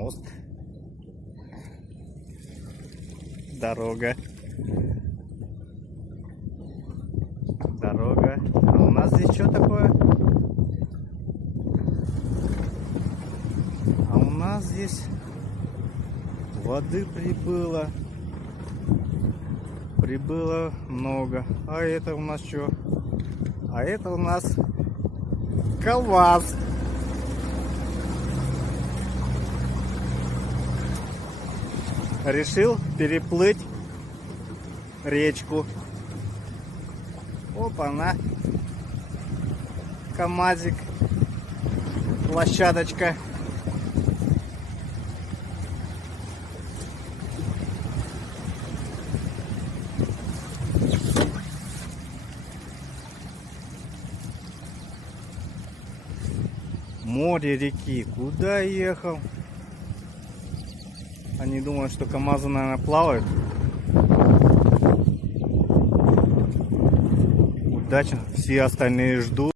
мост. Дорога. Дорога. А у нас здесь что такое? А у нас здесь воды прибыло. Прибыло много. А это у нас что? А это у нас КамАЗ. Решил переплыть речку. Опа-на. КамАЗик. Площадочка. Море реки. Куда ехал? Они думают, что КамАЗы, наверное, плавают. Удачи. Все остальные ждут.